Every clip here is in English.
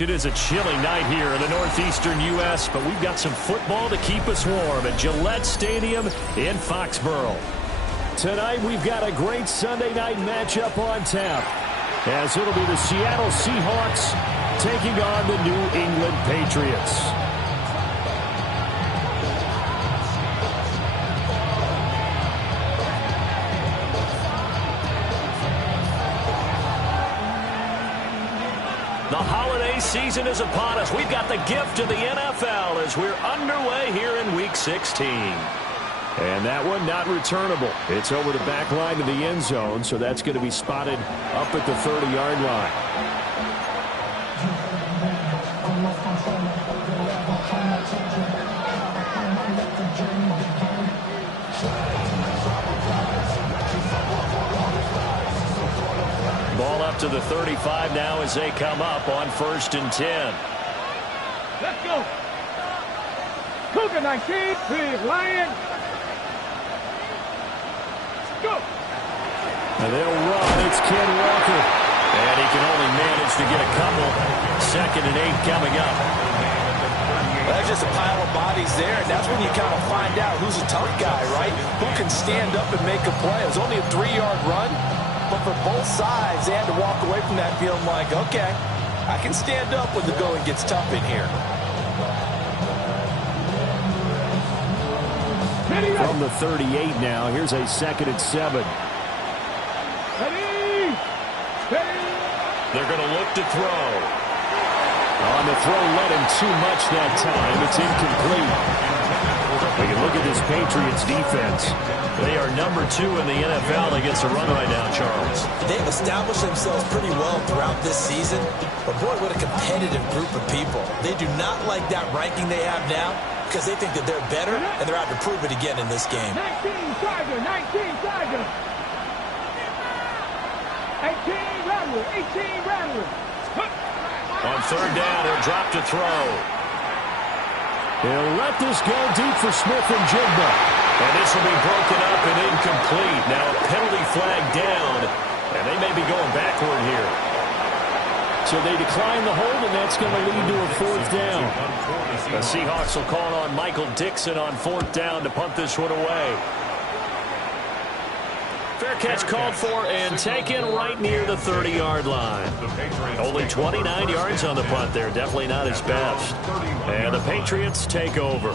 It is a chilly night here in the northeastern U.S., but we've got some football to keep us warm at Gillette Stadium in Foxborough. Tonight, we've got a great Sunday night matchup on tap, as it'll be the Seattle Seahawks taking on the New England Patriots. The holiday season is upon us. We've got the gift of the NFL as we're underway here in Week 16. And that one not returnable. It's over the back line of the end zone, so that's going to be spotted up at the 30-yard line. Ball up to the 35 now as they come up on 1st and 10. Let's go. Cougar 19, please, Lion. Go. And they'll run. It's Ken Walker. And he can only manage to get a couple. 2nd and 8 coming up. There's just a pile of bodies there, and that's when you kind of find out who's a tough guy, right? Who can stand up and make a play. It was only a 3-yard run, but for both sides, they had to walk away from that feeling like, okay, I can stand up when the going gets tough in here. From the 38 now, here's a 2nd and 7. They're going to look to throw. On the throw, let him too much that time. It's incomplete. We can look at this Patriots defense. They are number 2 in the NFL against the run right now, Charles. They've established themselves pretty well throughout this season, but boy, what a competitive group of people. They do not like that ranking they have now because they think that they're better, and they're out to prove it again in this game. 19 Tiger, 19 Tiger. 18 Rattler, 18 Rattler. On 3rd down, he'll drop to throw. He'll let this go deep for Smith and Jigba. And this will be broken up and incomplete. Now a penalty flag down, and they may be going backward here. So they decline the hold, and that's going to lead to a 4th down. The Seahawks will call on Michael Dixon on 4th down to punt this one away. Fair catch called for and taken right near the 30-yard line. Only 29 yards on the punt there. Definitely not his best. And the Patriots take over.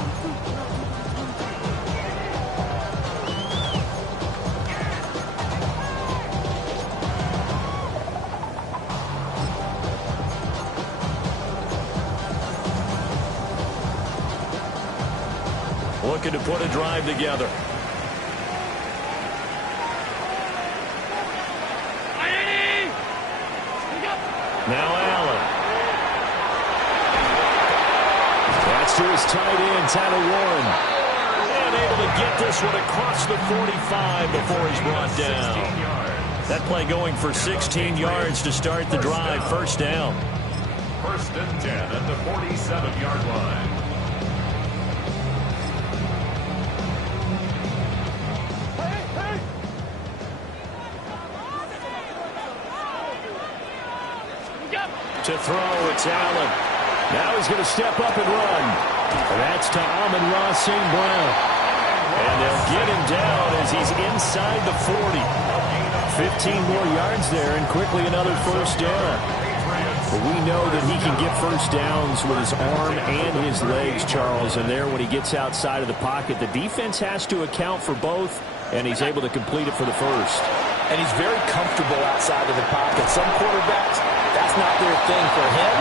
Looking to put a drive together. Now Allen. That's to his tight end, Tyler Warren. And able to get this one across the 45 before he's brought down. That play going for 16 yards to start the drive. 1st down. 1st and 10 at the 47-yard line. To throw, it's Allen. Now he's going to step up and run. And that's to Amon-Ra St. Brown. And they'll get him down as he's inside the 40. 15 more yards there, and quickly another 1st down. But we know that he can get 1st downs with his arm and his legs, Charles. And there, when he gets outside of the pocket, the defense has to account for both, and he's able to complete it for the 1st. And he's very comfortable outside of the pocket. Some quarterbacks, that's not their thing. For him,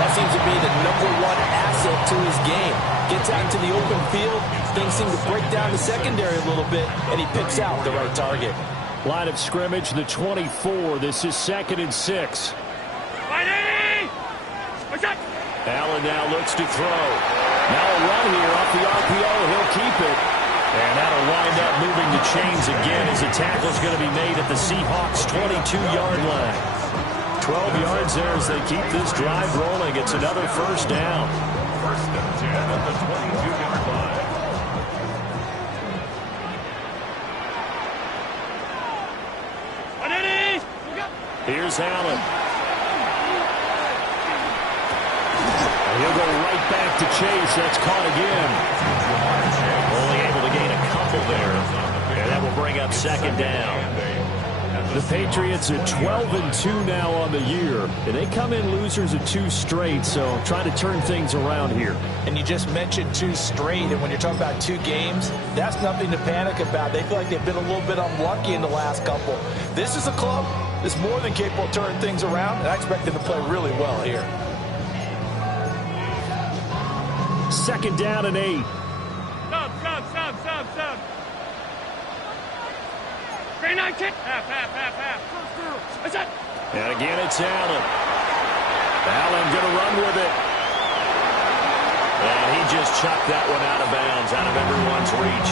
that seems to be the #1 asset to his game. Gets out into the open field, things seem to break down the secondary a little bit, and he picks out the right target. Line of scrimmage, the 24. This is 2nd and 6. Allen now looks to throw. Now a run here off the RPO. He'll keep it. And that'll wind up moving the chains again as the tackle is going to be made at the Seahawks' 22-yard line. 12 yards there as they keep this drive rolling. It's another 1st down. 1st and 10 at the 22-yard line. Here's Allen. back to chase. That's caught again. Only able to gain a couple there. And that will bring up second down. The Patriots are 12-2 now on the year. And they come in losers of 2 straight, so trying to turn things around here. And you just mentioned 2 straight, and when you're talking about 2 games, that's nothing to panic about. They feel like they've been a little bit unlucky in the last couple. This is a club that's more than capable of turning things around, and I expect them to play really well here. Second down and 8. Sub. 3-19. Half. That's it. And again, it's Allen. Allen going to run with it. And he just chucked that one out of bounds, out of everyone's reach.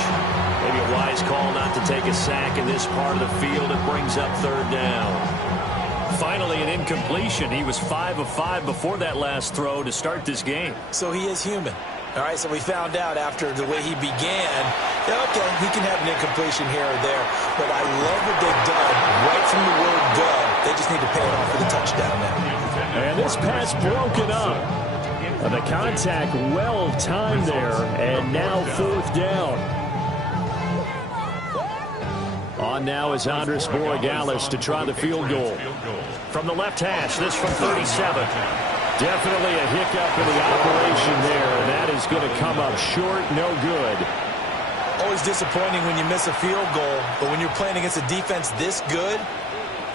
Maybe a wise call not to take a sack in this part of the field. It brings up third down. Finally, an incompletion. He was 5 of 5 before that last throw to start this game. So he is human. All right, so we found out after the way he began, okay, he can have an incompletion here or there, but I love what they've done right from the word go. They just need to pay it off with a touchdown now. And this pass broken up. The contact well timed there, and now fourth down. On now is Andres Borregales to try the field goal. From the left hash, this from 37. Definitely a hiccup in the operation there, and that is going to come up short, no good. Always disappointing when you miss a field goal, but when you're playing against a defense this good,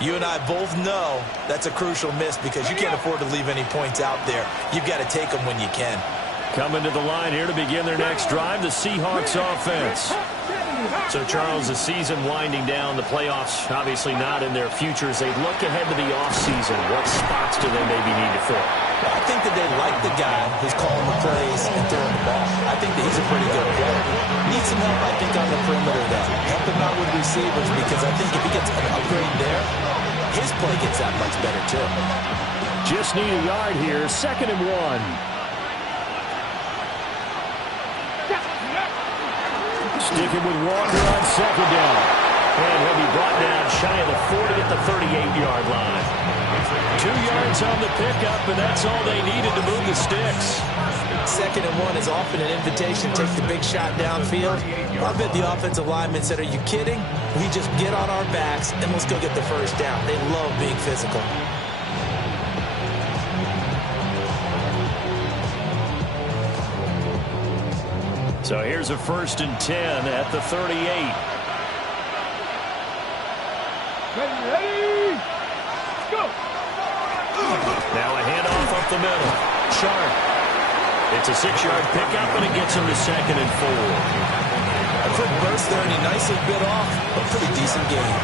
you and I both know that's a crucial miss because you can't afford to leave any points out there. You've got to take them when you can. Coming to the line here to begin their next drive, the Seahawks offense. So, Charles, the season winding down, the playoffs obviously not in their futures. They look ahead to the offseason. What spots do they maybe need to fill? Well, I think that they like the guy who's calling the plays and throwing the ball. I think that he's a pretty good player. Needs some help, I think, on the perimeter, though. Help him out with receivers because I think if he gets an upgrade there, his play gets that much better, too. Just need a yard here. 2nd and 1. Sticking with Walker on 2nd down. And he'll be brought down shy of the 40 at the 38-yard line. 2 yards on the pickup, and that's all they needed to move the sticks. 2nd and 1 is often an invitation to take the big shot downfield. I bet the offensive lineman said, are you kidding? We just get on our backs, and let's go get the first down. They love being physical. So here's a 1st and 10 at the 38. Ready, go. Now a handoff up the middle. Sharp. It's a 6-yard pickup, and it gets him to 2nd and 4. A quick burst there, and he nicely bit off a pretty decent game.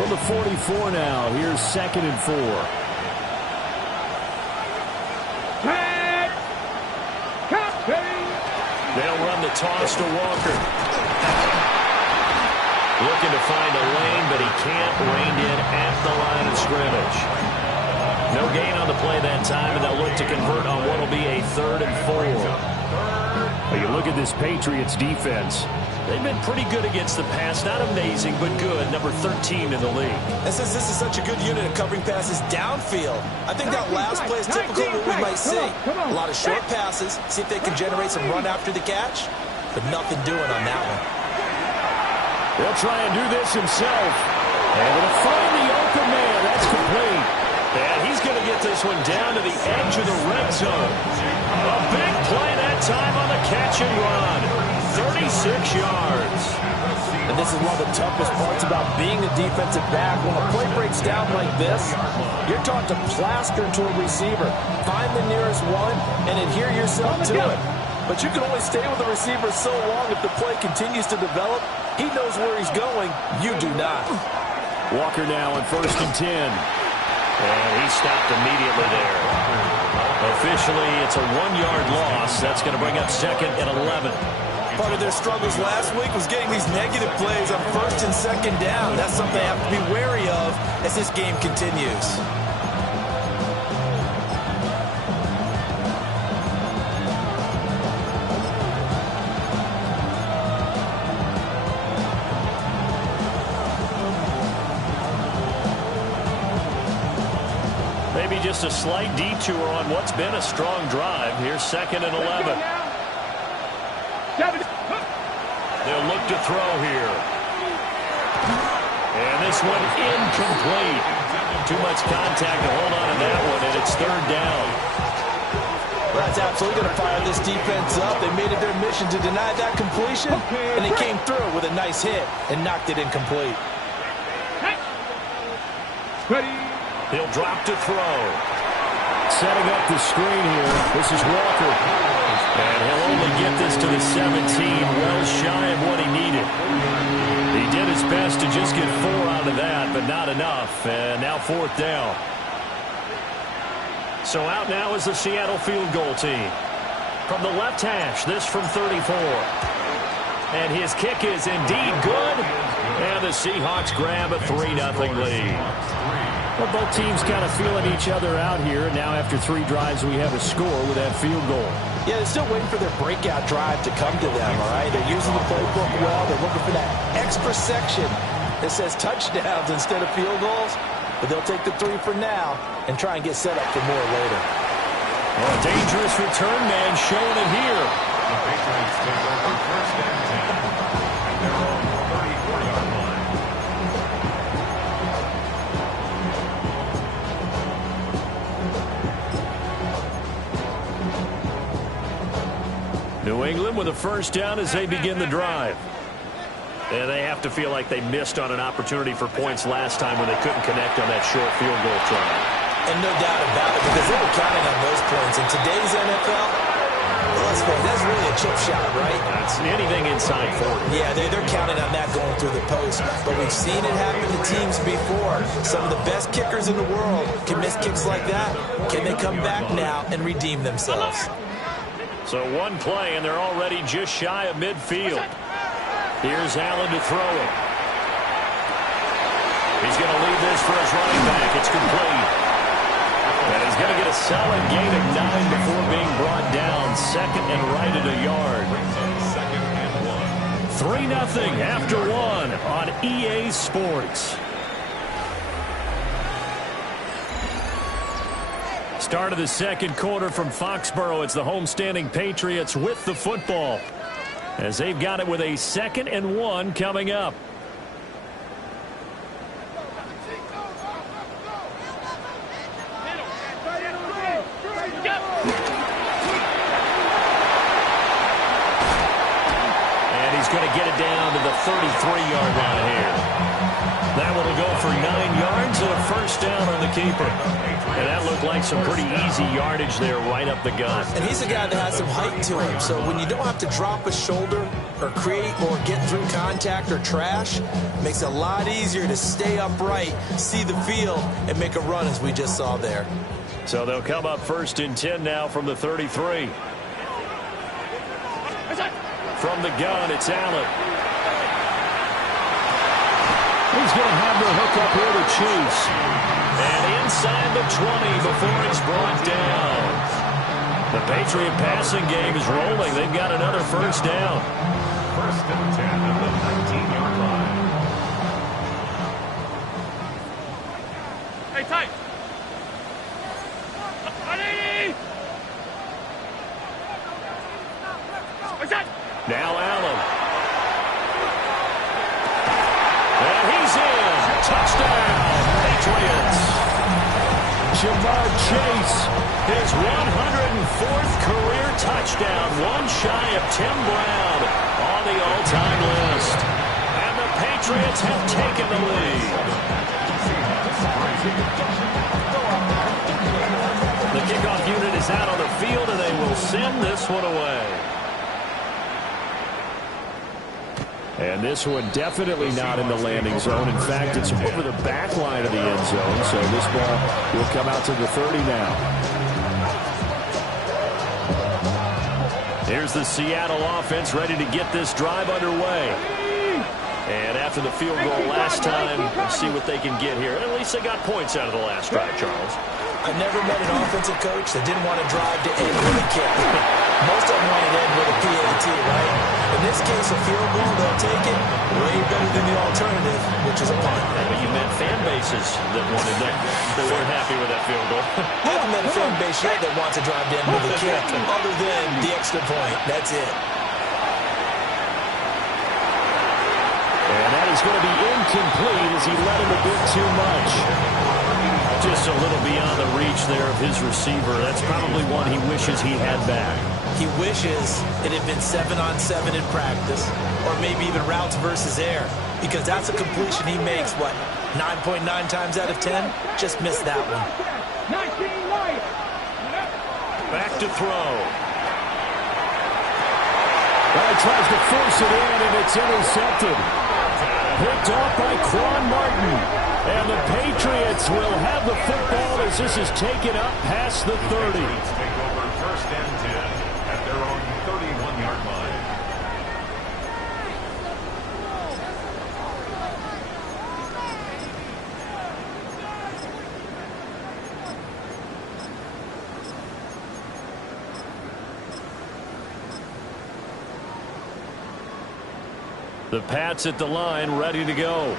From the 44 now, here's 2nd and 4. They'll run the toss to Walker. Looking to find a lane, but he can't. Reined in at the line of scrimmage. No gain on the play that time, and they'll look to convert on what will be a 3rd and 4. Well, you look at this Patriots defense. They've been pretty good against the pass. Not amazing, but good. Number 13 in the league. And since this is such a good unit of covering passes downfield, I think that last play is typical of what we might see. A lot of short passes, see if they can generate some run after the catch, but nothing doing on that one. They'll try and do this himself. Able to find the open man. That's complete. And he's going to get this one down to the edge of the red zone. A big play that time on the catch and run. 36 yards. And this is one of the toughest parts about being a defensive back. When a play breaks down like this, you're taught to plaster to a receiver. Find the nearest one and adhere yourself to it. But you can only stay with the receiver so long if the play continues to develop. He knows where he's going. You do not. Walker now on 1st and 10. And he stopped immediately there. Officially, it's a 1-yard loss. That's going to bring up 2nd and 11. Part of their struggles last week was getting these negative plays on 1st and 2nd down. That's something they have to be wary of as this game continues. just a slight detour on what's been a strong drive. Here's 2nd and 11. They'll look to throw here. And this one incomplete. Too much contact to hold on to that one, and it's 3rd down. Well, that's absolutely going to fire this defense up. They made it their mission to deny that completion, and they came through with a nice hit and knocked it incomplete. He'll drop to throw. Setting up the screen here. This is Walker. And he'll only get this to the 17, well shy of what he needed. He did his best to just get 4 out of that, but not enough. And now 4th down. So out now is the Seattle field goal team. From the left hash, this from 34. And his kick is indeed good. And the Seahawks grab a 3-0 lead. Well, both teams kind of feeling each other out here. And now after 3 drives, we have a score with that field goal. Yeah, they're still waiting for their breakout drive to come to them, all right? They're using the playbook well. They're looking for that extra section that says touchdowns instead of field goals. But they'll take the 3 for now and try and get set up for more later. Well, a dangerous return man showing it here. The Patriots take over 1st and 10 at their own 34-yard line. New England with a 1st down as they begin the drive. And they have to feel like they missed on an opportunity for points last time when they couldn't connect on that short field goal try. And no doubt about it, because they were counting on those points. In today's NFL, let's face it, that's really a chip shot, right? That's anything inside 40. Yeah, they're counting on that going through the post. But we've seen it happen to teams before. Some of the best kickers in the world can miss kicks like that. Can they come back now and redeem themselves? So 1 play, and they're already just shy of midfield. Here's Allen to throw it. He's going to leave this for his running back. It's complete. And he's going to get a solid gain of 9 before being brought down. 2nd and right at a yard. 3-0 after 1 on EA Sports. Start of the 2nd quarter from Foxborough. It's the homestanding Patriots with the football, as they've got it with a 2nd and 1 coming up. And he's going to get it down to the 33-yard line here. That one will go for 9 yards and a 1st down on the keeper. And that looked like some pretty easy yardage there right up the gut. And he's a guy that has some height to him. So when you don't have to drop a shoulder or create or get through contact or trash, makes it a lot easier to stay upright, see the field, and make a run as we just saw there. So they'll come up 1st and 10 now from the 33. From the gun, it's Allen. He's going to have the hook up here to Chase. And inside the 20 before it's brought down. The Patriot passing game is rolling. They've got another 1st down. 1st and 10 at the 19-yard line. Hey, tight. Now Allen. And he's in. Touchdown, Patriots. Jamar Chase, his 104th career touchdown, one shy of Tim Brown on the all-time list. And the Patriots have taken the lead. The kickoff unit is out on the field, and they will send this one away. And this one definitely not in the landing zone. In fact, it's over the back line of the end zone. So this ball will come out to the 30 now. Here's the Seattle offense ready to get this drive underway. And after the field goal last time, we'll see what they can get here. At least they got points out of the last drive, Charles. I've never met an offensive coach that didn't want to drive to end with a kick. Most of them want to end with a PAT, right? In this case, a field goal, they'll take it. Way better than the alternative, which is a punt. But you met fan bases that wanted that. They weren't happy with that field goal. Haven't met a fan base yet that wants to drive in with a kick other than the extra point. That's it. And that is going to be incomplete as he let him a bit too much. Just a little beyond the reach there of his receiver. That's probably one he wishes he had back. He wishes it had been 7-on-7 in practice, or maybe even routes versus air, because that's a completion he makes, what, 9.9 times out of 10? Just missed that one. Back to throw. Well, he tries to force it in, and it's intercepted. Picked off by Quan Martin. And the Patriots will have the football as this is taken up past the 30. Take over first and 10 at their own 31-yard line. The Pats at the line, ready to go.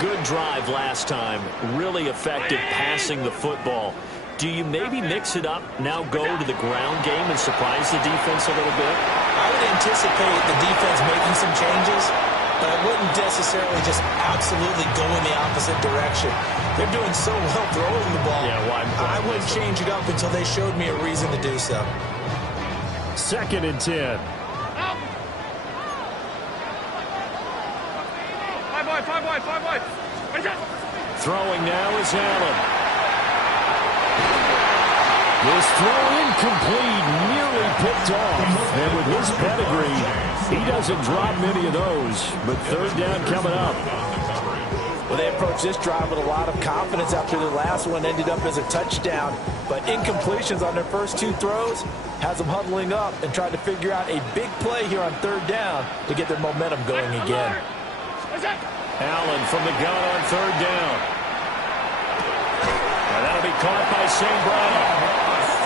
Good drive last time. Really effective passing the football. Do you maybe mix it up, now go to the ground game and surprise the defense a little bit? I would anticipate the defense making some changes, but I wouldn't necessarily just absolutely go in the opposite direction. They're doing so well throwing the ball. Yeah, why I wouldn't change it up until they showed me a reason to do so. 2nd and 10. Five wide. Throwing now is Allen. This throw incomplete, nearly picked off. And with his pedigree, he doesn't drop many of those. But 3rd down coming up. Well, they approached this drive with a lot of confidence after their last one ended up as a touchdown. But incompletions on their first 2 throws has them huddling up and trying to figure out a big play here on 3rd down to get their momentum going again. Allen from the gun on 3rd down. And that'll be caught by St. Brown.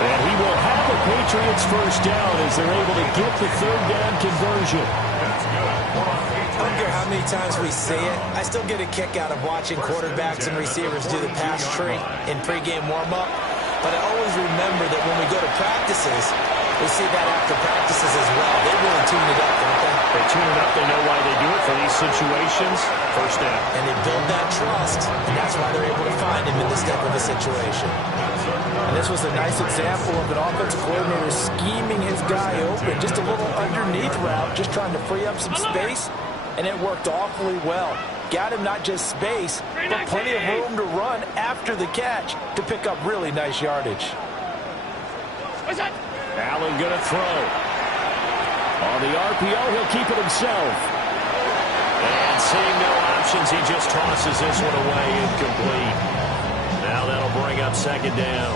And he will have the Patriots first down as they're able to get the 3rd down conversion. I don't care how many times we see it, I still get a kick out of watching quarterbacks and receivers do the pass tree in pregame warm-up. But I always remember that when we go to practices, we see that after practices as well. They really tune it up, don't they? They tune it up. They know why they do it for these situations. First down. And they build that trust, and that's why they're able to find him in this type of a situation. And this was a nice example of an offensive coordinator scheming his guy open. Just a little underneath route, just trying to free up some space, and it worked awfully well. Got him not just space, but plenty of room to run after the catch to pick up really nice yardage. Allen going to throw. On the RPO, he'll keep it himself. And seeing no options, he just tosses this one away, incomplete. Now that'll bring up 2nd down.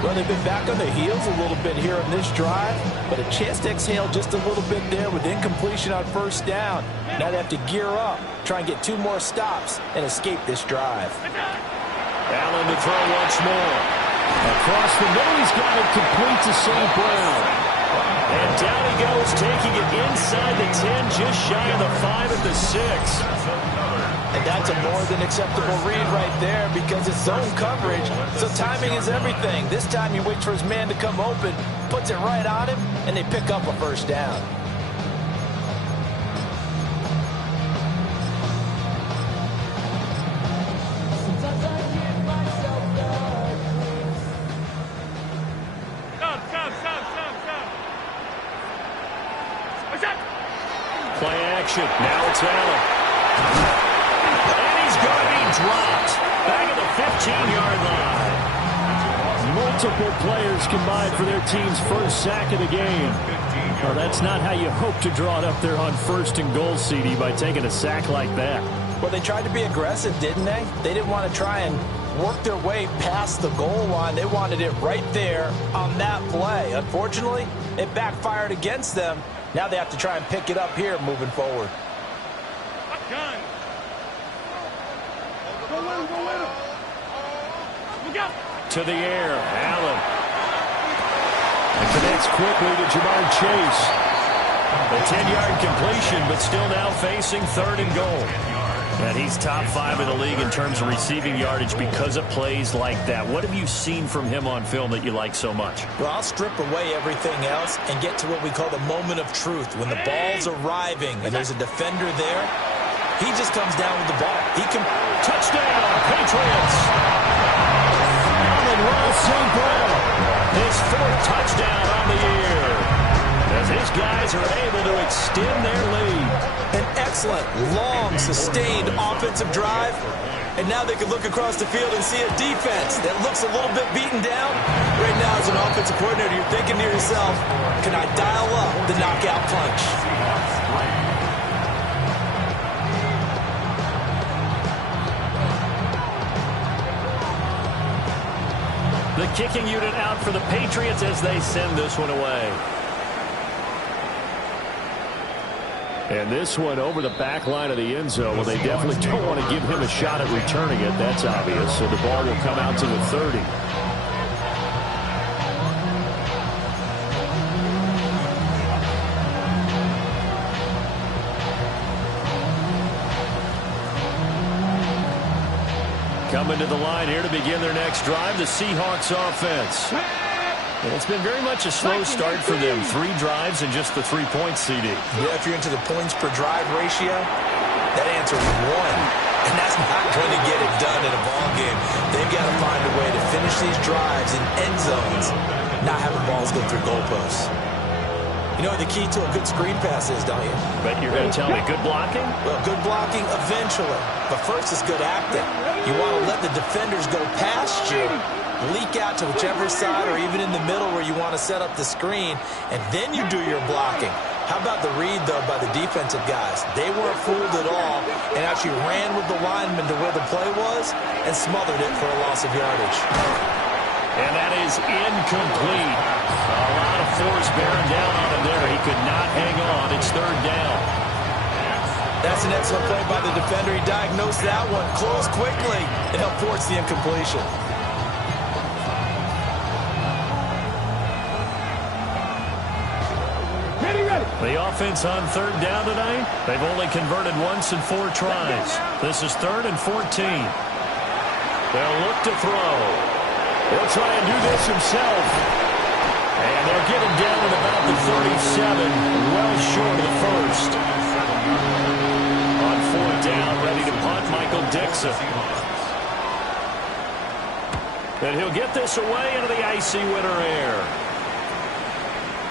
Well, they've been back on their heels a little bit here on this drive, but a chance to exhale just a little bit there with incompletion on 1st down. Now they have to gear up, try and get 2 more stops, and escape this drive. Allen to throw once more. Across the middle, he's got it complete to St. Brown. And down he goes, taking it inside the 10, just shy of the 5 at the 6. And that's a more than acceptable read right there because it's zone coverage, so timing is everything. This time he waits for his man to come open, puts it right on him, and they pick up a 1st down. Play action. Now it's Allen. And he's going to be dropped. Back at the 15-yard line. Multiple players combined for their team's first sack of the game. Well, that's not how you hope to draw it up there on 1st and goal, CD, by taking a sack like that. Well, they tried to be aggressive, didn't they? They didn't want to try and work their way past the goal line. They wanted it right there on that play. Unfortunately, it backfired against them. Now they have to try and pick it up here moving forward. To the air, Allen. And connects quickly to Jamar Chase. A 10-yard completion, but still now facing 3rd and goal. And he's top 5 in the league in terms of receiving yardage because of plays like that. What have you seen from him on film that you like so much? Well, I'll strip away everything else and get to what we call the moment of truth. When the ball's arriving and there's a defender there, he just comes down with the ball. He can... Touchdown, Patriots! Amon-Ra St. Brown, his 4th touchdown on the year, as his guys are able to extend their lead. An excellent, long, sustained offensive drive. And now they can look across the field and see a defense that looks a little bit beaten down. Right now, as an offensive coordinator, you're thinking to yourself, can I dial up the knockout punch? The kicking unit out for the Patriots as they send this one away. And this one over the back line of the end zone. Well, they definitely don't want to give him a shot at returning it. That's obvious. So the ball will come out to the 30. Coming to the line here to begin their next drive, the Seahawks offense. And it's been very much a slow start for them. 3 drives and just the 3 points, CD. Yeah, if you're into the points per drive ratio, that answer is 1. And that's not going to get it done in a ball game. They've got to find a way to finish these drives in end zones, not having balls go through goalposts. You know what the key to a good screen pass is, don't you? But you're going to tell me good blocking? Well, good blocking eventually. But first is good acting. You want to let the defenders go past you, leak out to whichever side or even in the middle where you want to set up the screen, and then you do your blocking. How about the read, though, by the defensive guys? They weren't fooled at all and actually ran with the lineman to where the play was and smothered it for a loss of yardage. And that is incomplete. A lot of force bearing down on him there. He could not hang on. It's 3rd down. That's an excellent play by the defender. He diagnosed that one, closed quickly, and helped force the incompletion. The offense on 3rd down tonight, they've only converted once in 4 tries. This is 3rd and 14. They'll look to throw. He'll try and do this himself. And they'll get him down at about the 37, well short of the 1st. On 4th down, ready to punt, Michael Dixon. And he'll get this away into the icy winter air.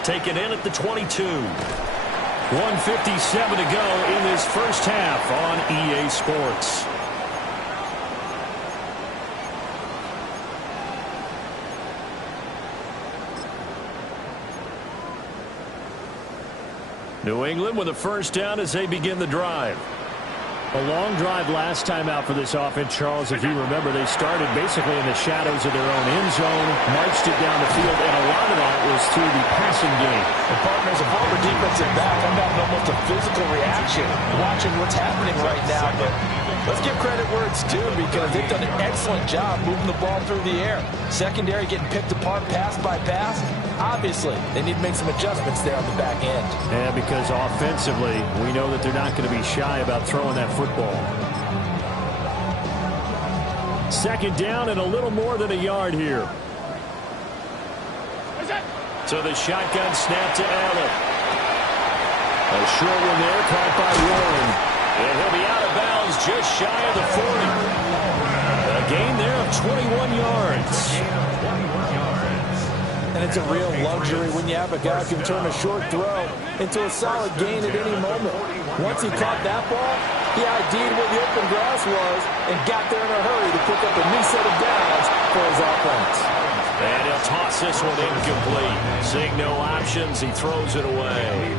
Taken in at the 22. 1:57 to go in this first half on EA Sports. New England with a 1st down as they begin the drive. A long drive last time out for this offense, Charles. If you remember, they started basically in the shadows of their own end zone, marched it down the field, and a lot of that was through the passing game. And partners, a former defensive back, I'm having almost a physical reaction watching what's happening right now. But let's give credit where it's due because they've done an excellent job moving the ball through the air. Secondary getting picked apart pass by pass. Obviously, they need to make some adjustments there on the back end. Yeah, because offensively, we know that they're not going to be shy about throwing that football. 2nd down and a little more than a yard here. So the shotgun snap to Allen. A short one there, caught by Warren. And he'll be out of bounds just shy of the 40. A gain there of 21 yards. And it's a real luxury when you have a guy who can turn a short throw into a solid gain at any moment. Once he caught that ball, he ID'd where the open grass was and got there in a hurry to pick up a new set of downs for his offense. And he'll toss this one incomplete. Seeing no options, he throws it away.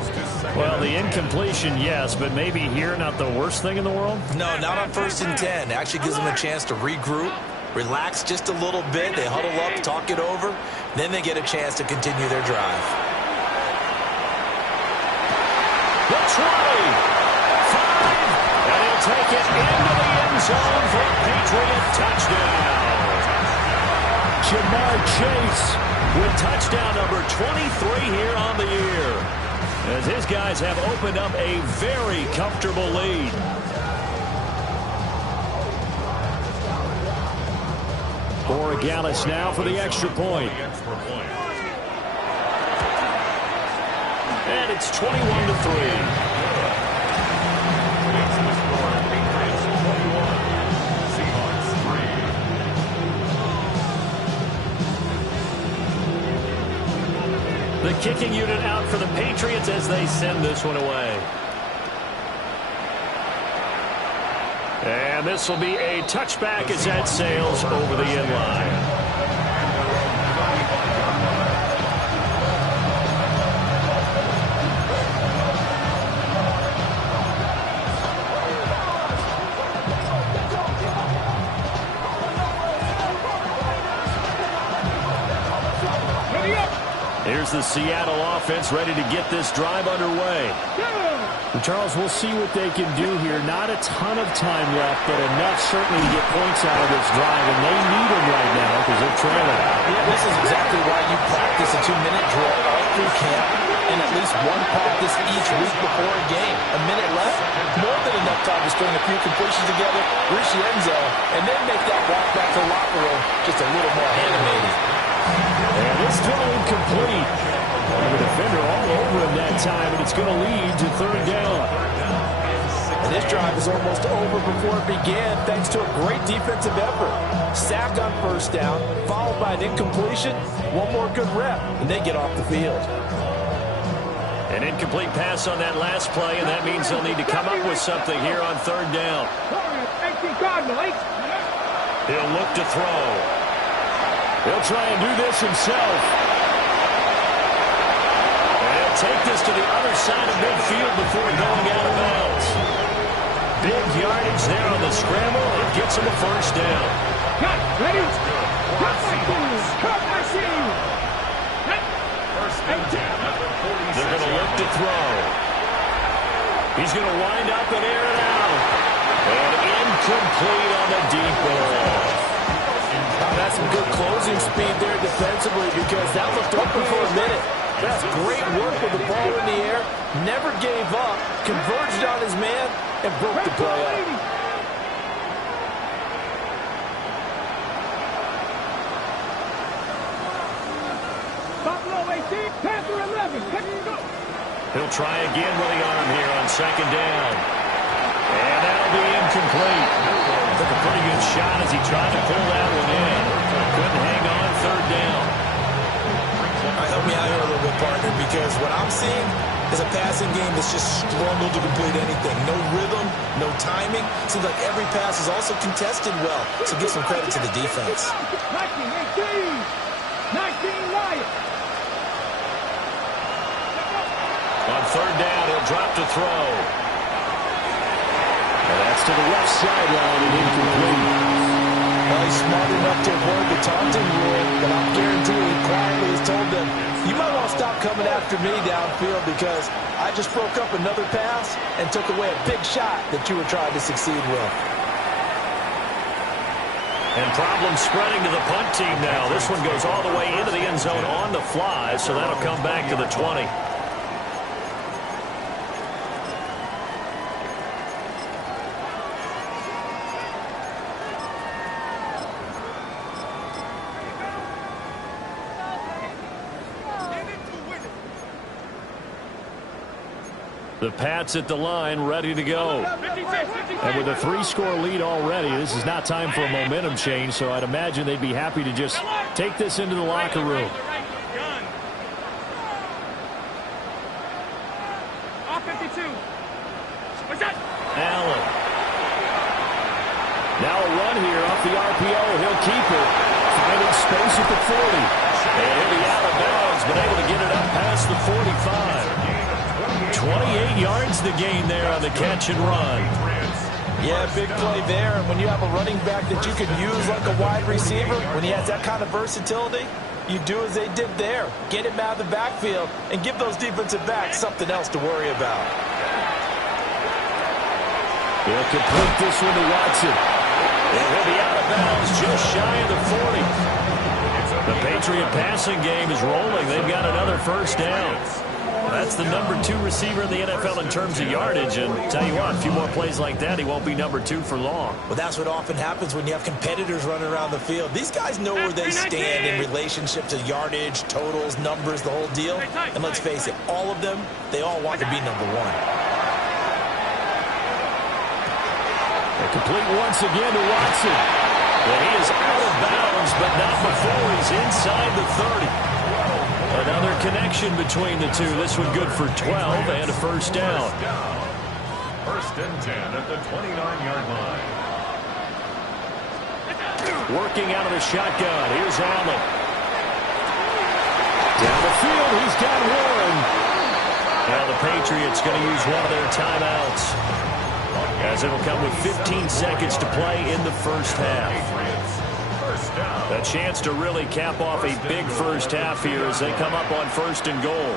Well, the incompletion, yes, but maybe here not the worst thing in the world? No, not on 1st and 10. Actually gives them a chance to regroup, relax just a little bit. They huddle up, talk it over. Then they get a chance to continue their drive. The 20. 5. And he'll take it into the end zone for a Patriot touchdown. Jamar Chase with touchdown number 23 here on the year. as his guys have opened up a very comfortable lead. Borregales now for the extra point. And it's 21-3. The kicking unit out for the Patriots as they send this one away. And this will be a touchback as that sails over the end line. Here's the Seattle offense ready to get this drive underway. And Charles, we'll see what they can do here. Not a ton of time left, but enough certainly to get points out of this drive, and they need them right now because they're trailing. Yeah, this is exactly why you practice a 2-minute drill all through camp and at least one practice each week before a game. A minute left, more than enough time to string a few completions together, reach the end zone, and then make that walk back to the locker room just a little more animated. And this throw incomplete. And the defender all over him that time, and it's going to lead to third down. And this drive is almost over before it began, thanks to a great defensive effort. Sack on first down, followed by an incompletion. One more good rep, and they get off the field. An incomplete pass on that last play, and that means they'll need to come up with something here on third down. He'll look to throw. He'll try and do this himself. And he'll take this to the other side of midfield before going out of bounds. Big yardage there on the scramble. It gets him a first down. Cut, ready? Cut my shoes. Cut my shoes. They're going to look to throw. He's going to wind up and air it out. And incomplete on the deep ball. That's some good closing speed there defensively because that looked open for a minute. That's great work with the ball in the air. Never gave up. Converged on his man and broke the play up. He'll try again with the arm here on second down. And that'll be incomplete. Took a pretty good shot as he tried to pull that one in. Couldn't hang on third down. All right, help me out here a little bit, partner, because what I'm seeing is a passing game that's just struggled to complete anything. No rhythm, no timing. Seems like every pass is also contested well. So give some credit to the defense. 19 Lions. On third down, he'll drop to throw. And that's to the left sideline and incomplete. Well, he's smart enough to avoid the taunting rule, but I'm guaranteeing he quietly has told them, you might want to stop coming after me downfield because I just broke up another pass and took away a big shot that you were trying to succeed with. And problems spreading to the punt team now. This one goes all the way into the end zone on the fly, so that'll come back to the 20. The Pats at the line, ready to go. And with a 3-score lead already, this is not time for a momentum change, so I'd imagine they'd be happy to just take this into the locker room. Allen. Now a run here off the RPO. He'll keep it. Finding space at the 40. And he'll be out of bounds, but able to get it up past the 45. 28 yards to gain there on the catch and run. Yeah, big play there. And when you have a running back that you can use like a wide receiver, when he has that kind of versatility, you do as they did there. Get him out of the backfield and give those defensive backs something else to worry about. He'll complete this one to Watson. And he'll be out of bounds just shy of the 40. The Patriot passing game is rolling. They've got another first down. That's the #2 receiver in the NFL in terms of yardage. And tell you what, a few more plays like that, he won't be #2 for long. Well, that's what often happens when you have competitors running around the field. These guys know where they stand in relationship to yardage, totals, numbers, the whole deal. And let's face it, all of them, they all want to be #1. Complete once again to Watson. And he is out of bounds, but not before he's inside the 30. Another connection between the two. This one good for 12 and a first down. First and 10 at the 29-yard line. Working out of the shotgun. Here's Allen. Down the field, he's got one. Now the Patriots going to use one of their timeouts, as it'll come with 15 seconds to play in the first half. A chance to really cap off a big first half here as they come up on 1st and goal.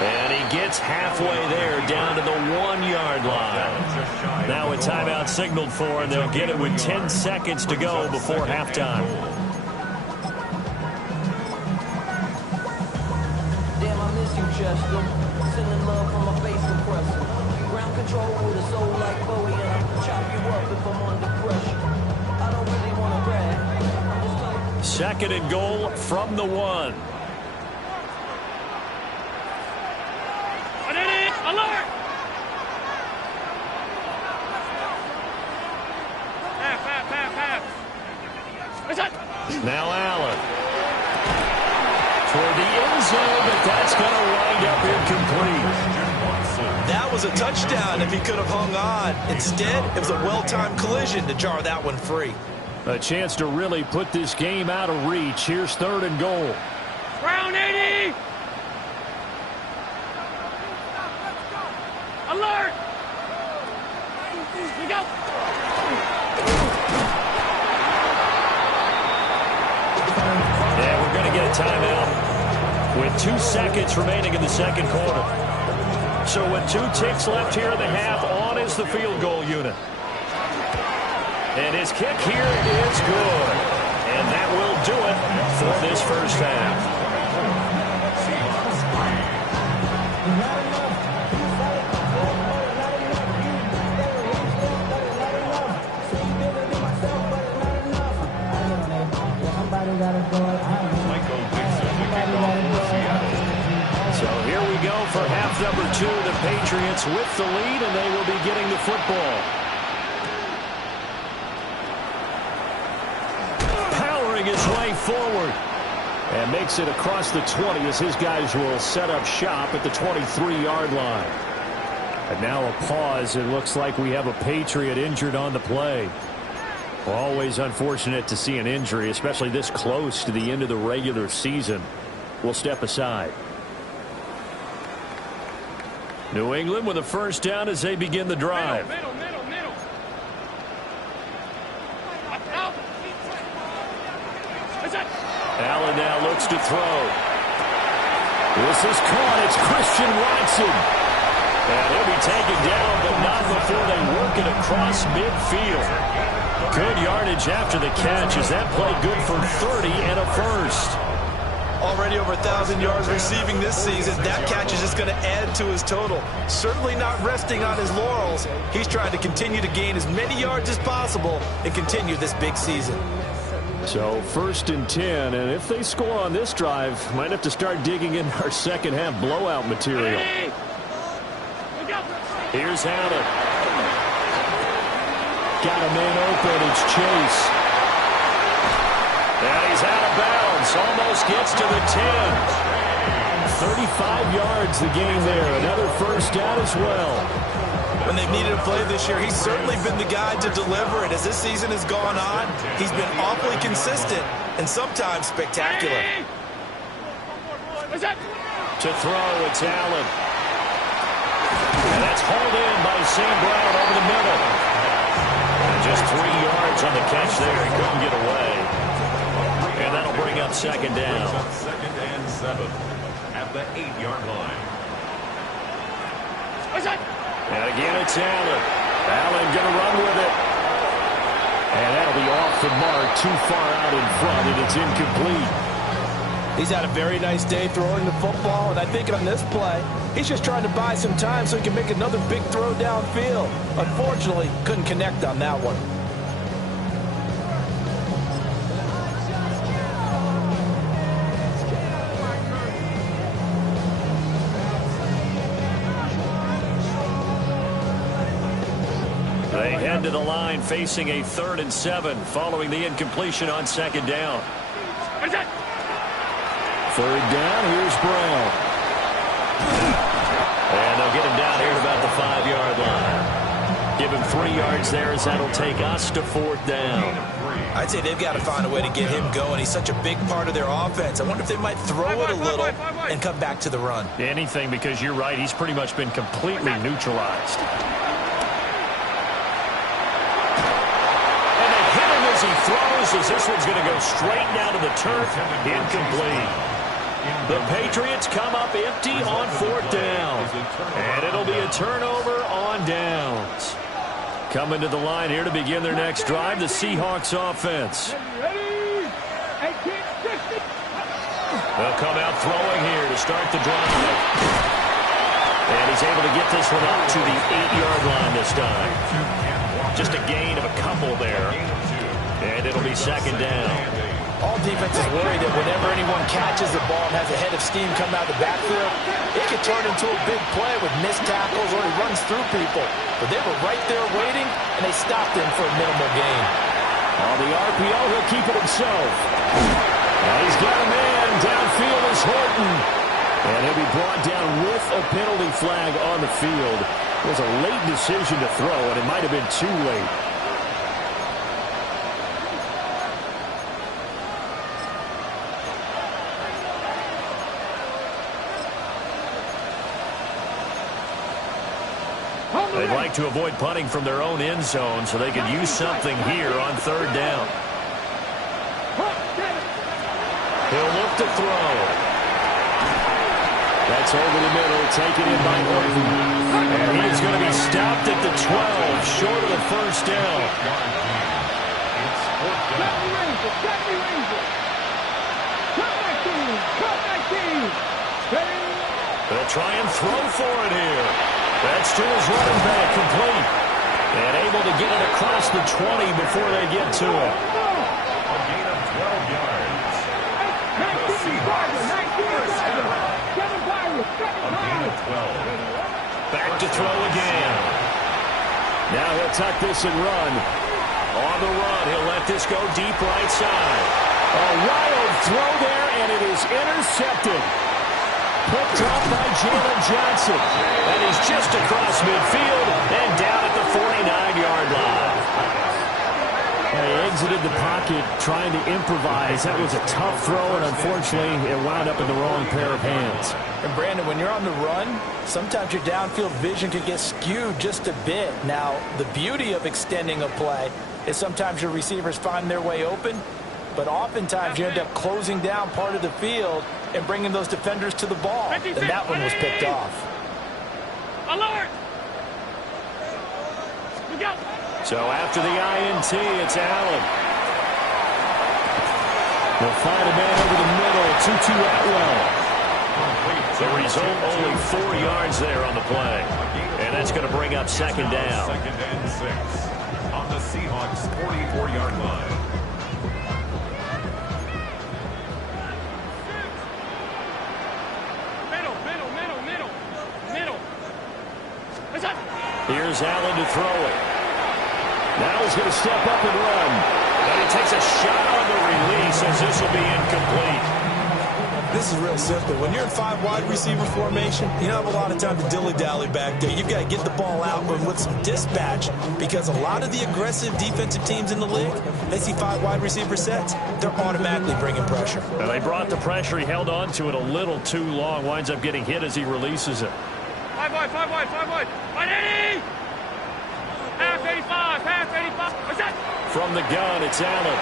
And he gets halfway there, down to the 1-yard line. Now a timeout signaled for, and they'll get it with 10 seconds to go before halftime. Damn, I miss you, Chester. Sending love from my face compressor. Ground control with a soul like Bowie, and I'll chop you up if I'm under pressure. I don't really want to brag. I'm just trying. 2nd and goal from the 1. Alert! Half. What's that? Now Allen. Toward the end zone, but that's going to wind up incomplete. That was a touchdown if he could have hung on. Instead, it was a well-timed collision to jar that one free. A chance to really put this game out of reach. Here's 3rd and goal. Round 80! Alert! We go! Yeah, we're going to get a timeout with 2 seconds remaining in the 2nd quarter. So with 2 ticks left here in the half, on is the field goal unit. And his kick here is good. And that will do it for this first half. So here we go for half #2. The Patriots with the lead, and they will be getting the football. Powering his way forward. And makes it across the 20 as his guys will set up shop at the 23-yard line. And now a pause. It looks like we have a Patriot injured on the play. Always unfortunate to see an injury, especially this close to the end of the regular season. We'll step aside. New England with a first down as they begin the drive. Middle. What's that? Allen now looks to throw. This is caught. It's Christian Watson. And he'll be taken down, but not before they work it across midfield. Good yardage after the catch. Is that play good for 30 and a first? Already over 1,000 yards receiving this season. That catch is just going to add to his total. Certainly not resting on his laurels. He's trying to continue to gain as many yards as possible and continue this big season. So 1st and 10, and if they score on this drive, might have to start digging in our second half blowout material. Here's Allen. Got a man open. It's Chase. And he's out of bounds. Almost gets to the 10. 35 yards the game there. Another first down as well. When they've needed a play this year, he's certainly been the guy to deliver it. As this season has gone on, he's been awfully consistent and sometimes spectacular. To throw, it's Allen. And that's hauled in by St. Brown over the middle. And just 3 yards on the catch there. He couldn't get away. And that'll bring up second down. 2nd and 7 at the 8-yard line. And again, it's Allen. Allen going to run with it. And that'll be off the mark, too far out in front, and it's incomplete. He's had a very nice day throwing the football, and I think on this play, he's just trying to buy some time so he can make another big throw downfield. Unfortunately, couldn't connect on that one. They head to the line facing a 3rd and 7 following the incompletion on 2nd down. 3rd down, here's Brown. And they'll get him down here at about the 5-yard line. Give him 3 yards there as that'll take us to 4th down. I'd say they've got to find a way to get him going. He's such a big part of their offense. I wonder if they might throw it a little and come back to the run. Anything, because you're right. He's pretty much been completely neutralized. And they hit him as he throws, as this one's going to go straight down to the turf. Incomplete. The Patriots come up empty on 4th down. And it'll be a turnover on downs. Coming to the line here to begin their next drive, the Seahawks offense. They'll come out throwing here to start the drive. And he's able to get this one up to the 8-yard line this time. Just a gain of a couple there. And it'll be 2nd down. All defenses worry that whenever anyone catches the ball and has a head of steam come out of the backfield, it could turn into a big play with missed tackles or he runs through people. But they were right there waiting, and they stopped him for a minimal gain. On the RPO, he'll keep it himself. And he's got a man. Downfield is Horton. And he'll be brought down with a penalty flag on the field. It was a late decision to throw, and it might have been too late. They'd like to avoid punting from their own end zone so they could use something here on 3rd down. He'll look to throw. That's over the middle, taken in by Horton. And he's going to be stopped at the 12, short of the 1st down. They'll try and throw for it here. That's to his running back, complete. And able to get it across the 20 before they get to it. A gain of 12 yards. The Seahawks first down. A gain of 12. Back to throw again. Now he'll tuck this and run. On the run, he'll let this go deep right side. A wild throw there, and it is intercepted. Picked up by Jalen Johnson. And he's just across midfield and down at the 49-yard line. He exited the pocket trying to improvise. That was a tough throw, and unfortunately, it wound up in the wrong pair of hands. And Brandon, when you're on the run, sometimes your downfield vision can get skewed just a bit. Now, the beauty of extending a play is sometimes your receivers find their way open, but oftentimes you end up closing down part of the field and bringing those defenders to the ball. And that one was picked off. Alert! So after the INT, it's Allen. They'll find a man over the middle, Tutu Atwell. The result, only 4 yards there on the play. And that's going to bring up 2nd down. 2nd and 6 on the Seahawks 44-yard line. Here's Allen to throw it. Now he's going to step up and run. And he takes a shot on the release as this will be incomplete. This is real simple. When you're in 5 wide receiver formation, you don't have a lot of time to dilly-dally back there. You've got to get the ball out with some dispatch, because a lot of the aggressive defensive teams in the league, they see 5 wide receiver sets, they're automatically bringing pressure. Now they brought the pressure. He held on to it a little too long. Winds up getting hit as he releases it. 5 wide, 5 wide, 5 wide. 180! Half 85, half 85. What's that? From the gun, it's Allen.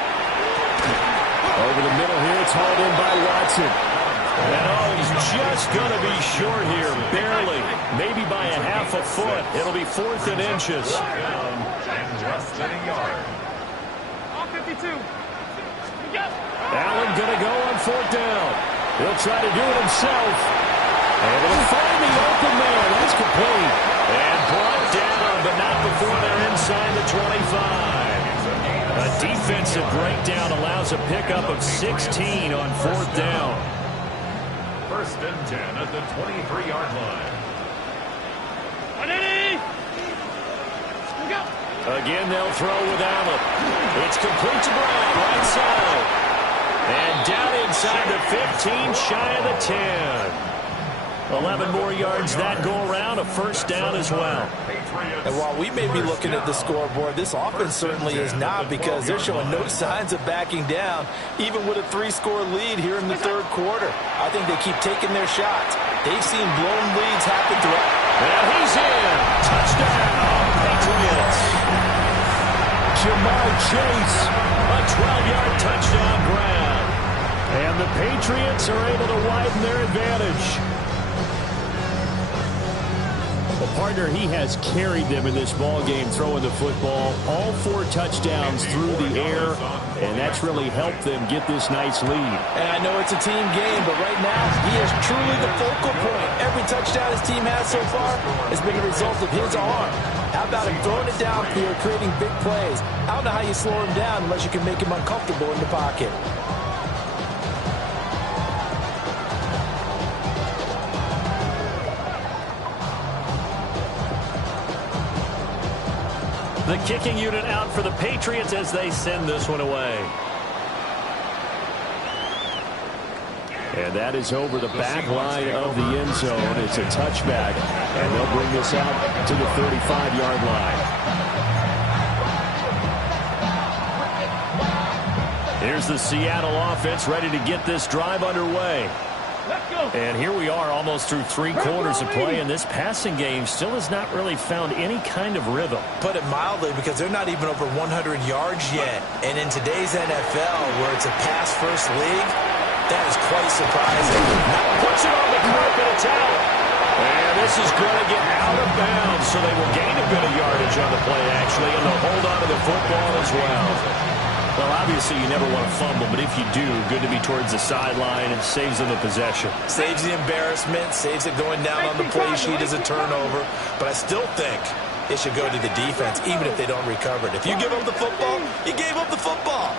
Over the middle here, it's hauled in by Watson. And he's just going to be short here, barely. Maybe by a half a foot. It'll be 4th and inches. And less than a yard. All 52. Allen going to go on 4th down. He'll try to do it himself. And he'll find the open man. That's complete. And brought down, but not before they're inside the 25. A defensive breakdown allows a pickup of 16 on 4th down. 1st and 10 at the 23-yard line. Again, they'll throw with Allen. It's complete to Brown, right side. And down inside the 15, shy of the 10. 11 more yards that go around, a 1st down as well. And while we may be looking at the scoreboard, this offense certainly is not, because they're showing no signs of backing down, even with a 3-score lead here in the 3rd quarter. I think they keep taking their shots. They've seen blown leads happen throughout. And he's in. Touchdown, Patriots. Jamar Chase, a 12-yard touchdown grab. And the Patriots are able to widen their advantage. Well, partner, he has carried them in this ball game, throwing the football. All 4 touchdowns through the air, and that's really helped them get this nice lead. And I know it's a team game, but right now, he is truly the focal point. Every touchdown his team has so far has been a result of his arm. How about him throwing it downfield, creating big plays? I don't know how you slow him down unless you can make him uncomfortable in the pocket. The kicking unit out for the Patriots as they send this one away. And that is over the back line of the end zone. It's a touchback, and they'll bring this out to the 35-yard line. Here's the Seattle offense ready to get this drive underway. And here we are almost through 3 quarters of play, and this passing game still has not really found any kind of rhythm. Put it mildly, because they're not even over 100 yards yet. And in today's NFL, where it's a pass-first league, that is quite surprising. Now puts it on the carpet, it's out. And this is going to get out of bounds, so they will gain a bit of yardage on the play, actually, and they'll hold on to the football as well. Well, obviously, you never want to fumble, but if you do, good to be towards the sideline and saves them the possession. Saves the embarrassment, saves it going down on the play sheet as a turnover. But I still think it should go to the defense, even if they don't recover it. If you give up the football, you gave up the football.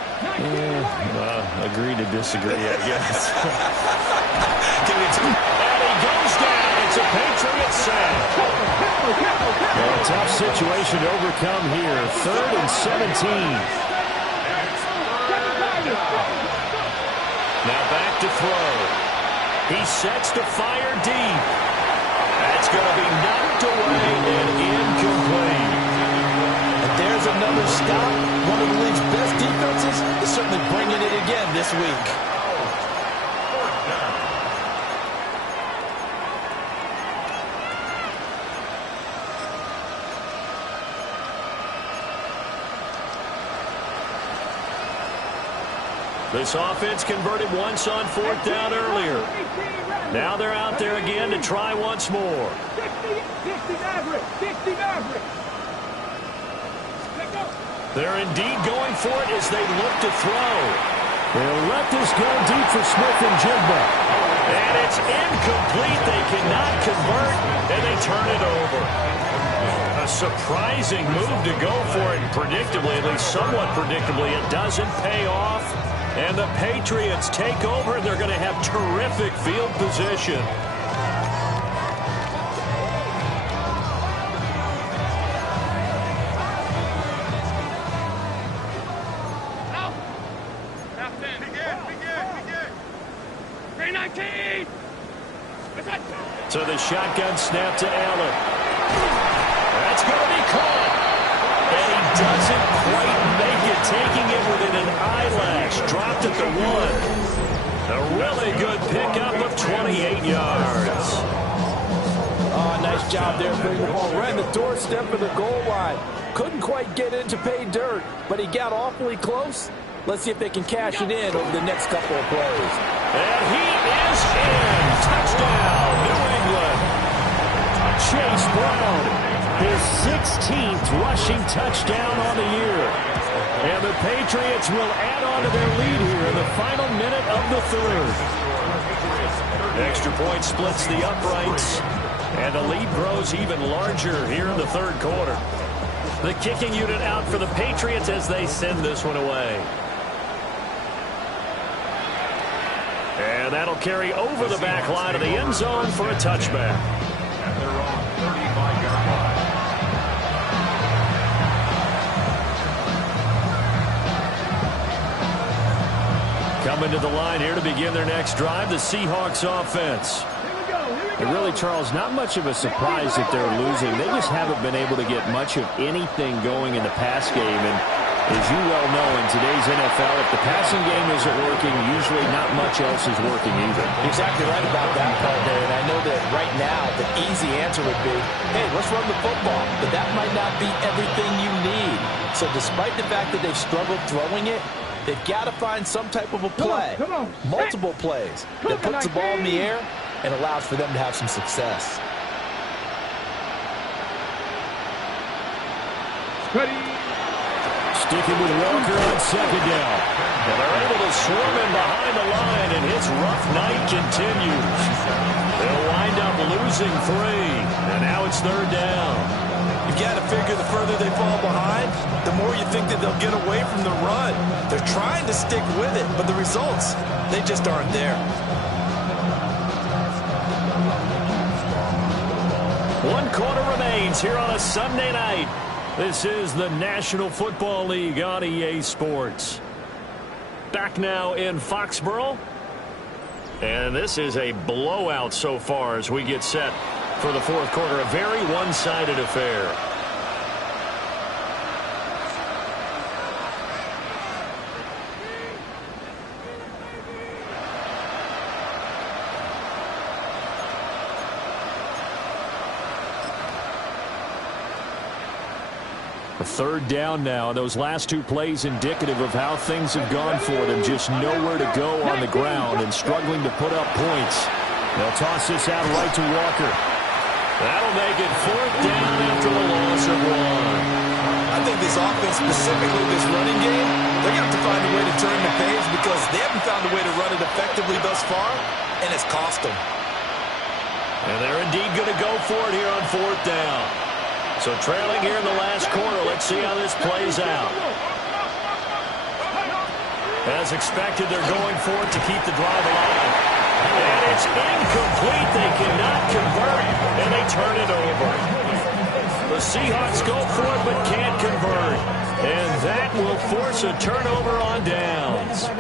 Agree to disagree, I guess. Give me 2. And he goes down. It's a Patriot sack. Well, a tough situation to overcome here. 3rd and 17. Now back to throw. He sets to fire deep. That's going to be knocked away and incomplete. And there's another stop. One of the league's best defenses is certainly bringing it again this week. This offense converted once on 4th down earlier. Now they're out there again to try once more. They're indeed going for it as they look to throw. They'll let this go deep for Smith and Jigba. And it's incomplete. They cannot convert, and they turn it over. A surprising move to go for it, and predictably, at least somewhat predictably, it doesn't pay off. And the Patriots take over, and they're going to have terrific field position. So the shotgun snap to Allen. That's going to be caught. And he doesn't quite make it, taking it within an eyelash. Dropped at the 1. A really good pickup of 28 yards. Oh, nice job there putting the ball right in the doorstep of the goal line. Couldn't quite get in to pay dirt, but he got awfully close. Let's see if they can cash it in over the next couple of plays. And he is in. Touchdown, New England. Chase Brown, his 16th rushing touchdown on the year. And the Patriots will add on to their lead here in the final minute of the 3rd. Extra point splits the uprights. And the lead grows even larger here in the third quarter. The kicking unit out for the Patriots as they send this one away. And that'll carry over the back line of the end zone for a touchback. And they're on 35-yard line. Coming to the line here to begin their next drive, the Seahawks offense. And really, Charles, not much of a surprise that they're losing. They just haven't been able to get much of anything going in the pass game. And as you well know, in today's NFL, if the passing game isn't working, usually not much else is working either. You're exactly right about that, partner. And I know that right now the easy answer would be, hey, let's run the football. But that might not be everything you need. So despite the fact that they've struggled throwing it, they've got to find some type of a play, multiple plays, that puts the ball in the air and allows for them to have some success. Sticking with Walker on second down. And they're able to swarm him behind the line, and his rough night continues. They'll wind up losing 3, and now it's third down. You got to figure the further they fall behind, the more you think that they'll get away from the run. They're trying to stick with it, but the results, they just aren't there. 1 quarter remains here on a Sunday night. This is the National Football League on EA Sports. Back now in Foxborough. And this is a blowout so far as we get set for the fourth quarter. A very one-sided affair. A third down now. Those last 2 plays indicative of how things have gone for them. Just nowhere to go on the ground and struggling to put up points. They'll toss this out right to Walker. That'll make it fourth down after the loss of 1. I think this offense, specifically this running game, they're going to have to find a way to turn the page because they haven't found a way to run it effectively thus far, and it's cost them. And they're indeed going to go for it here on fourth down. So trailing here in the last quarter, let's see how this plays out. As expected, they're going for it to keep the drive alive. And it's incomplete. They cannot convert, and they turn it over. The Seahawks go for it but can't convert. And that will force a turnover on downs.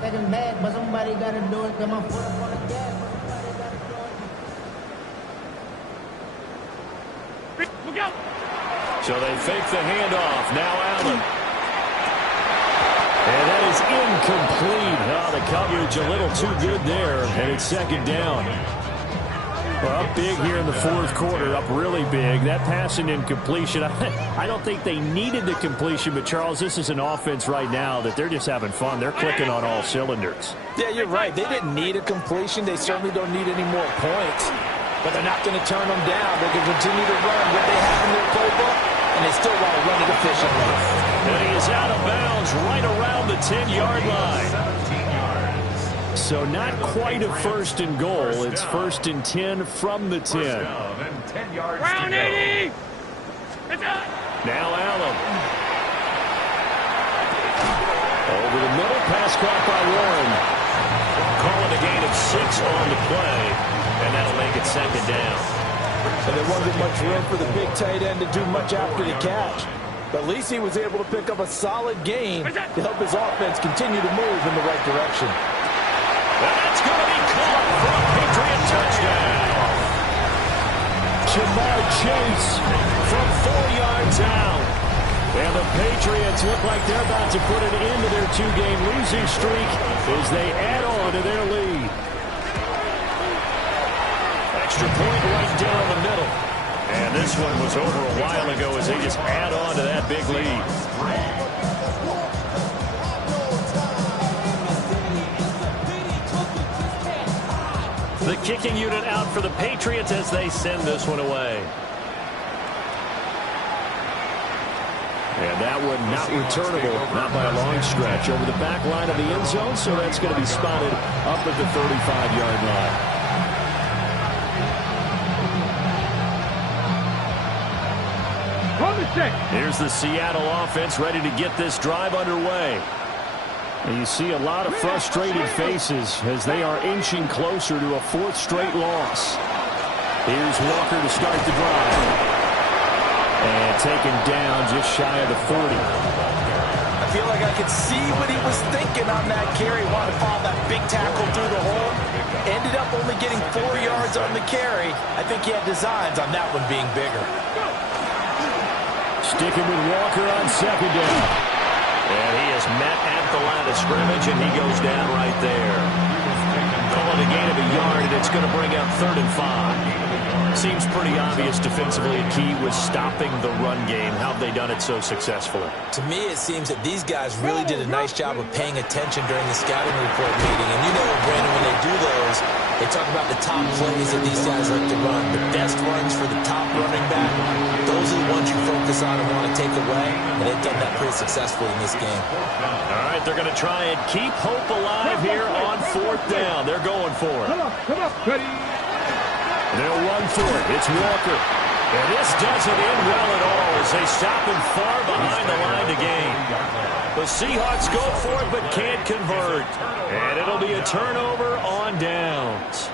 Second bad, but somebody gotta do it. Come on, foot up on the gas. Look out! So they fake the handoff. Now Allen. And that is incomplete. Oh, the coverage a little too good there. And it's second down. Well, up big here in the fourth quarter, up really big. That pass and incompletion, I don't think they needed the completion, but Charles, this is an offense right now that they're just having fun. They're clicking on all cylinders. Yeah, you're right. They didn't need a completion. They certainly don't need any more points. But they're not going to turn them down. They can continue to run what they have in their playbook, and they still want to run it efficiently. And he is out of bounds right around the 10-yard line. So not quite a first and goal. It's first and 10 from the 10. Round 80! Now Allen. Over the middle, pass caught by Warren. Calling a gain of 6 on the play, and that'll make it second down. And there wasn't much room for the big tight end to do much after the catch. But at least he was able to pick up a solid gain to help his offense continue to move in the right direction. That's going to be caught for a Patriot touchdown. Jamar Chase from 4 yards out. And the Patriots look like they're about to put an end to their 2-game losing streak as they add on to their lead. Extra point right down the middle. And this one was over a while ago as they just add on to that big lead. The kicking unit out for the Patriots as they send this one away. And that one not returnable, not by a long stretch, over the back line of the end zone, so that's going to be spotted up at the 35-yard line. Here's the Seattle offense ready to get this drive underway. And you see a lot of frustrated faces as they are inching closer to a fourth straight loss. Here's Walker to start the drive. And taken down just shy of the 40. I feel like I could see what he was thinking on that carry. Wanted to follow that big tackle through the hole. Ended up only getting 4 yards on the carry. I think he had designs on that one being bigger. Sticking with Walker on second down. And he is met at the line of scrimmage, and he goes down right there. Calling a gain of a yard, and it's going to bring up 3rd and 5. Seems pretty obvious defensively a key was stopping the run game. How have they done it so successfully? To me, it seems that these guys really did a nice job of paying attention during the scouting report meeting. And you know, Brandon, when they do those, they talk about the top plays that these guys like to run. The best runs for the top running back, those are the ones you focus on and want to take away. And they've done that pretty successfully in this game. All right, they're going to try and keep hope alive here on 4th down. They're going for it. Come on, ready. They'll run for it. It's Walker. And this doesn't end well at all as they stop him far behind the line to gain. The Seahawks go for it but can't convert. And it'll be a turnover on downs.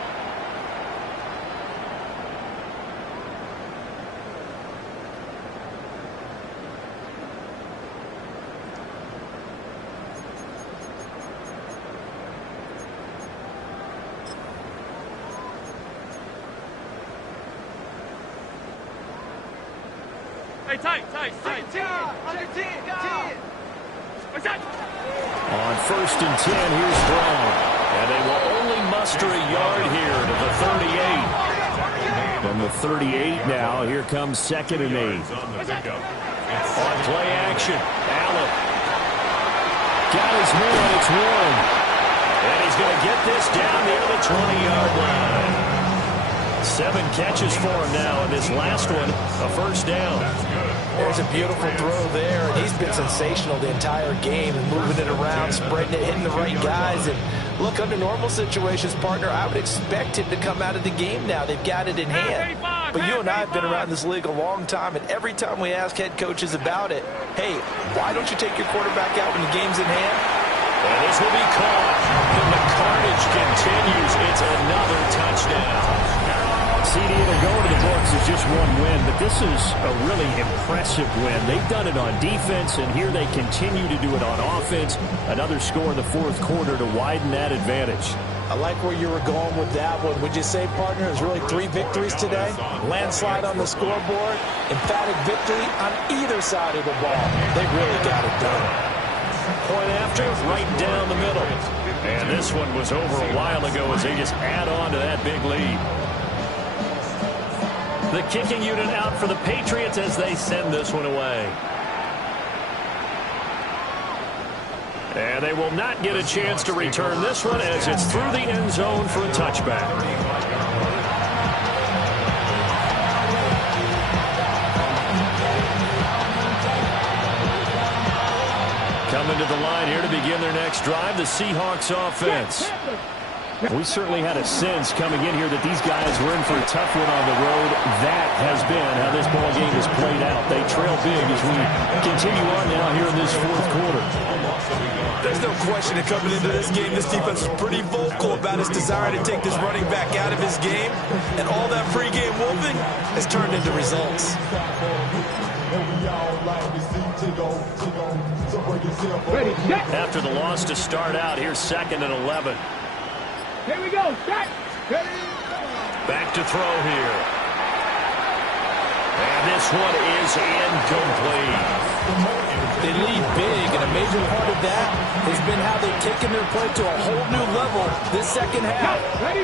Hey, tight. Under 10. On 1st and 10, here's Brown. And they will only muster a yard here to the 38. From the 38 now, here comes 2nd and 8. On play action, Allen. Got his man, it's Warren. And he's going to get this down near the 20-yard line. 7 catches for him now, and this last one, a 1st down. There's a beautiful throw there, and he's been sensational the entire game and moving it around, spreading it, hitting the right guys. And look, under normal situations, partner, I would expect him to come out of the game now. They've got it in hand. But you and I have been around this league a long time, and every time we ask head coaches about it, hey, why don't you take your quarterback out when the game's in hand? And this will be caught. And the carnage continues. It's another touchdown. CD, it'll go into the books as just one win, but this is a really impressive win. They've done it on defense, and here they continue to do it on offense. Another score in the 4th quarter to widen that advantage. I like where you were going with that one. Would you say, partner, it was really 3 victories today? Landslide on the scoreboard, emphatic victory on either side of the ball. They really got it done. Point after, right down the middle. And this one was over a while ago as they just add on to that big lead. The kicking unit out for the Patriots as they send this one away. And they will not get a chance to return this one as it's through the end zone for a touchback. Coming to the line here to begin their next drive, the Seahawks offense. We certainly had a sense coming in here that these guys were in for a tough one on the road. That has been how this ball game has played out. They trail big as we continue on now here in this 4th quarter. There's no question that coming into this game, this defense is pretty vocal about its desire to take this running back out of his game. And all that pregame wolfing has turned into results. After the loss to start out, here's 2nd and 11. Here we go. Set. Back to throw here. And this one is incomplete. They lead big, and a major part of that has been how they've taken their play to a whole new level this second half.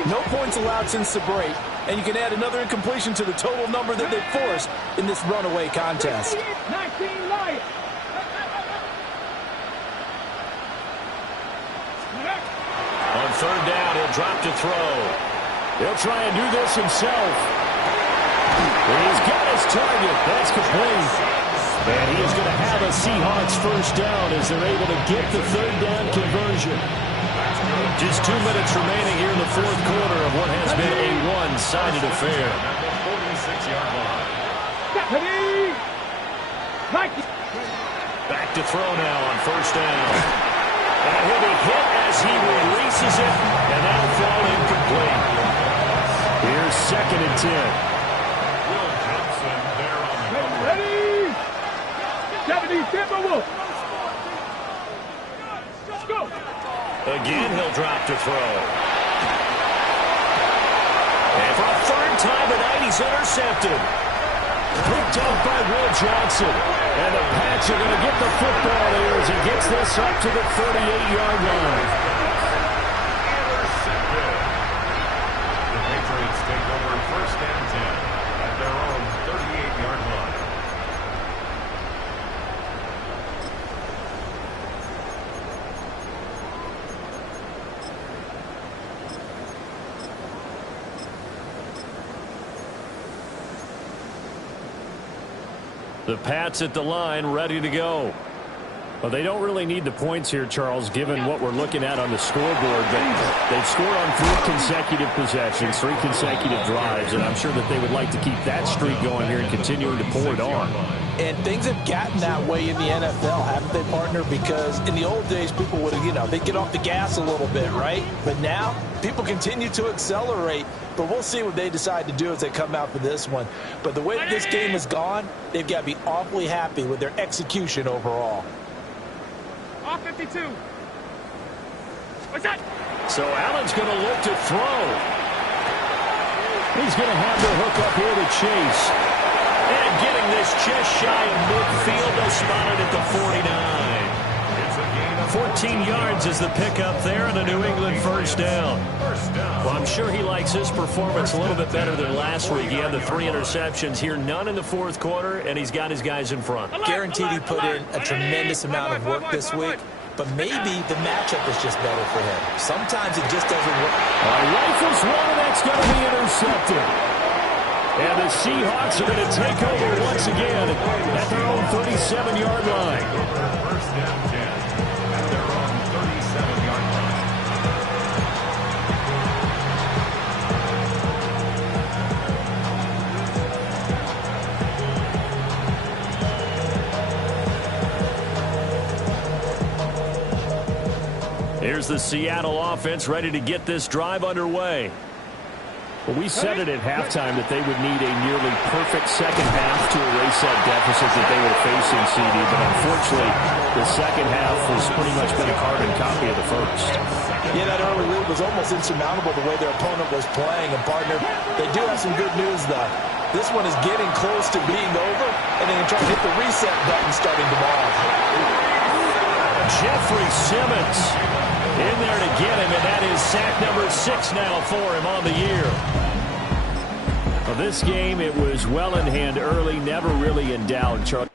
No points allowed since the break, and you can add another incompletion to the total number that they've forced in this runaway contest. 19 Lions. On 3rd down, he'll drop to throw. He'll try and do this himself. He's got his target. That's complete. And he is going to have a Seahawks first down as they're able to get the third down conversion. Just 2 minutes remaining here in the fourth quarter of what has been a one-sided affair. Back to throw now on first down. And he'll be hit as he releases it, and that'll fall incomplete. Here's 2nd and 10. Will Johnson there on the cover. Ready? 70, step by Wolf. Let's go. Again, he'll drop to throw. And for a third time tonight, he's intercepted. Picked up by Will Johnson. And the Pats are going to get the football here as he gets this up to the 38-yard line. Intercepted. The Patriots take over 1st and 10 at their own 38-yard line. The Pats at the line, ready to go. Well, they don't really need the points here, Charles, given what we're looking at on the scoreboard. They've scored on 3 consecutive possessions, 3 consecutive drives, and I'm sure that they would like to keep that streak going here and continuing to pull it on. And things have gotten that way in the NFL, haven't they, partner? Because in the old days, people would have, they'd get off the gas a little bit, right? But now, people continue to accelerate. But we'll see what they decide to do as they come out for this one. But the way that this game has gone, they've got to be awfully happy with their execution overall. Off 52. What's that? So Allen's going to look to throw. He's going to have the hook up here to Chase. And getting this just shy of midfield, they'll spot it at the 49. 14 yards is the pickup there and a New England first down. Well, I'm sure he likes his performance a little bit better than last week. He had the 3 interceptions here, none in the fourth quarter, and he's got his guys in front. Guaranteed he put in a tremendous amount of work this week, but maybe the matchup is just better for him. Sometimes it just doesn't work. Rifles one, and that's going to be intercepted. And the Seahawks are going to take over once again at their own 37-yard line. First down 10 at their own 37-yard line. Here's the Seattle offense ready to get this drive underway. Well, we said it at halftime that they would need a nearly perfect second half to erase that deficit that they were facing, CD. But unfortunately, the second half has pretty much been a carbon copy of the first. Yeah, that early lead was almost insurmountable the way their opponent was playing. And, partner, they do have some good news, though. This one is getting close to being over, and they can try to hit the reset button starting tomorrow. Jeffrey Simmons in there to get him, and that is sack number 6 now for him on the year. Well, this game, it was well in hand early, never really in doubt, Charlie.